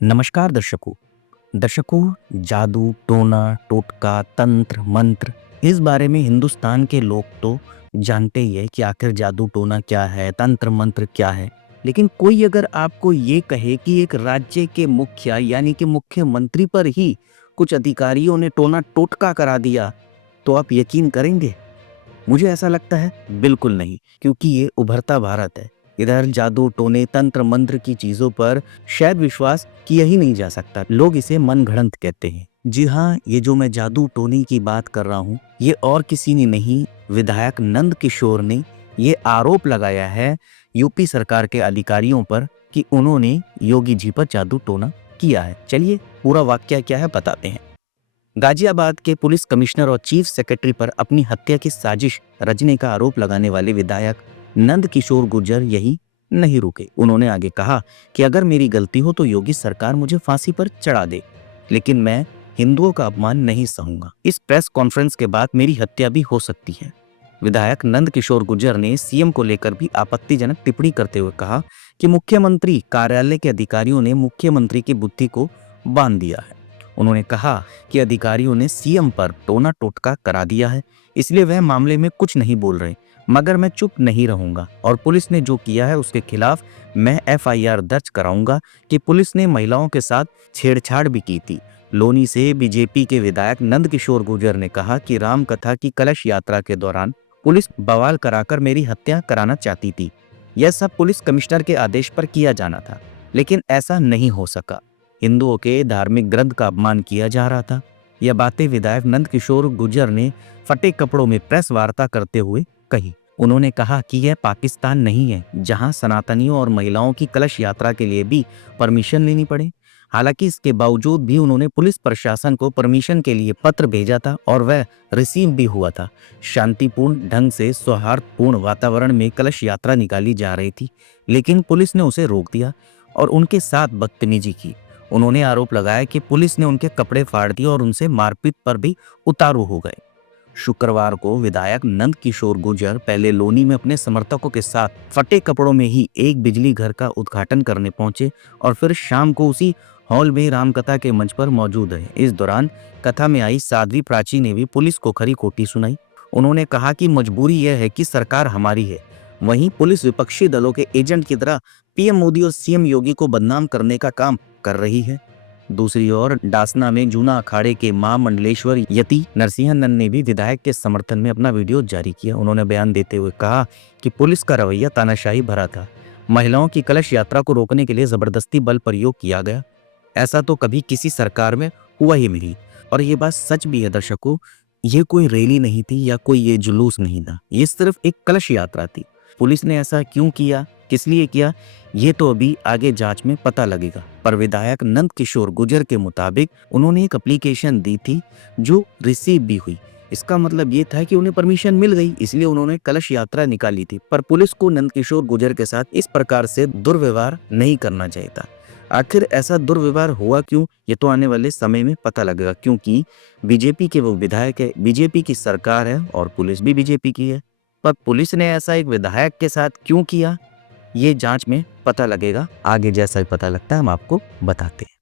नमस्कार दर्शकों। जादू, टोना, टोटका, तंत्र, मंत्र, इस बारे में हिंदुस्तान के लोग तो जानते ही है कि आखिर जादू टोना क्या है, तंत्र मंत्र क्या है। लेकिन कोई अगर आपको ये कहे कि एक राज्य के मुखिया यानी कि मुख्यमंत्री पर ही कुछ अधिकारियों ने टोना टोटका करा दिया, तो आप यकीन करेंगे? मुझे ऐसा लगता है बिल्कुल नहीं, क्योंकि ये उभरता भारत है। इधर जादू टोने तंत्र मंत्र की चीजों पर शायद विश्वास किया ही नहीं जा सकता। लोग इसे मनगढ़ंत कहते हैं। जी हाँ, ये जो मैं जादू टोने की बात कर रहा हूँ, ये और किसी ने नहीं, विधायक नंद किशोर ने ये आरोप लगाया है यूपी सरकार के अधिकारियों पर कि उन्होंने योगी जी पर जादू टोना किया है। चलिए पूरा वाकया क्या है बताते हैं। गाजियाबाद के पुलिस कमिश्नर और चीफ सेक्रेटरी पर अपनी हत्या की साजिश रचने का आरोप लगाने वाले विधायक नंद किशोर गुर्जर यही नहीं रुके। उन्होंने आगे कहा कि अगर मेरी गलती हो तो योगी सरकार मुझे फांसी पर चढ़ा दे, लेकिन मैं हिंदुओं का अपमान नहीं सहूंगा। इस प्रेस कॉन्फ्रेंस के बाद मेरी हत्या भी हो सकती है। विधायक नंद किशोर गुर्जर ने सीएम को लेकर भी आपत्तिजनक टिप्पणी करते हुए कहा कि मुख्यमंत्री कार्यालय के अधिकारियों ने मुख्यमंत्री की बुद्धि को बांध दिया है। उन्होंने कहा कि अधिकारियों ने सीएम पर टोना टोटका करा दिया है, इसलिए वह मामले में कुछ नहीं बोल रहे, मगर मैं चुप नहीं रहूंगा और पुलिस ने जो किया है उसके खिलाफ मैं एफआईआर दर्ज कराऊंगा कि पुलिस ने महिलाओं के साथ छेड़छाड़ भी की थी। लोनी से बीजेपी के विधायक नंद किशोर गुर्जर ने कहा कि राम कथा की कलश यात्रा के दौरान पुलिस बवाल कराकर मेरी हत्या कराना चाहती थी। यह सब पुलिस कमिश्नर के आदेश पर किया जाना था, लेकिन ऐसा नहीं हो सका। हिंदुओं के धार्मिक ग्रंथ का अपमान किया जा रहा था। यह बातें विधायक नंद किशोर गुर्जर ने फटे कपड़ों में प्रेस वार्ता करते हुए कही। उन्होंने कहा कि यह पाकिस्तान नहीं है जहां सनातनियों और महिलाओं की कलश यात्रा के लिए भी परमिशन लेनी पड़े। हालांकि इसके बावजूद भी उन्होंने पुलिस प्रशासन को परमिशन के लिए पत्र भेजा था और वह रिसीव भी हुआ था। शांतिपूर्ण ढंग से सौहार्दपूर्ण वातावरण में कलश यात्रा निकाली जा रही थी, लेकिन पुलिस ने उसे रोक दिया और उनके साथ बदतमीजी की। उन्होंने आरोप लगाया कि पुलिस ने उनके कपड़े फाड़ दिए और उनसे मारपीट पर भी उतारू हो गए। शुक्रवार को विधायक नंद किशोर गुर्जर पहले लोनी में अपने समर्थकों के साथ फटे कपड़ों में ही एक बिजली घर का उद्घाटन करने पहुंचे और फिर शाम को उसी हॉल में रामकथा के मंच पर मौजूद रहे। इस दौरान कथा में आई साध्वी प्राची ने भी पुलिस को खरी खोटी सुनाई। उन्होंने कहा कि मजबूरी यह है कि सरकार हमारी है, वहीं पुलिस विपक्षी दलों के एजेंट की तरह पीएम मोदी और सीएम योगी को बदनाम करने का काम कर रही है। दूसरी ओर डासना में जूना अखाड़े के महामंडलेश्वर यति नरसिंहनंद ने भी विधायक के समर्थन में अपना वीडियो जारी किया। उन्होंने बयान देते हुए कहा कि पुलिस का रवैया तानाशाही भरा था। महिलाओं की कलश यात्रा को रोकने के लिए जबरदस्ती बल प्रयोग किया गया। ऐसा तो कभी किसी सरकार में हुआ ही नहीं। और ये बात सच भी है दर्शकों, ये कोई रैली नहीं थी या कोई ये जुलूस नहीं था, ये सिर्फ एक कलश यात्रा थी। पुलिस ने ऐसा क्यों किया, किस लिए किया, ये तो अभी आगे जांच में पता लगेगा। पर विधायक नंद किशोर गुर्जर के मुताबिक उन्होंने एक एप्लीकेशन दी थी जो रिसीव भी हुई। इसका मतलब ये था कि उन्हें परमिशन मिल गई, इसलिए उन्होंने कलश यात्रा निकाली थी। पर पुलिस को नंद किशोर गुर्जर के साथ इस प्रकार से दुर्व्यवहार नहीं करना चाहिए था। आखिर ऐसा दुर्व्यवहार हुआ क्यों, ये तो आने वाले समय में पता लगेगा, क्योंकि बीजेपी के वो विधायक है, बीजेपी की सरकार है और पुलिस भी बीजेपी की है। पर पुलिस ने ऐसा एक विधायक के साथ क्यों किया, ये जांच में पता लगेगा। आगे जैसा भी पता लगता है हम आपको बताते हैं।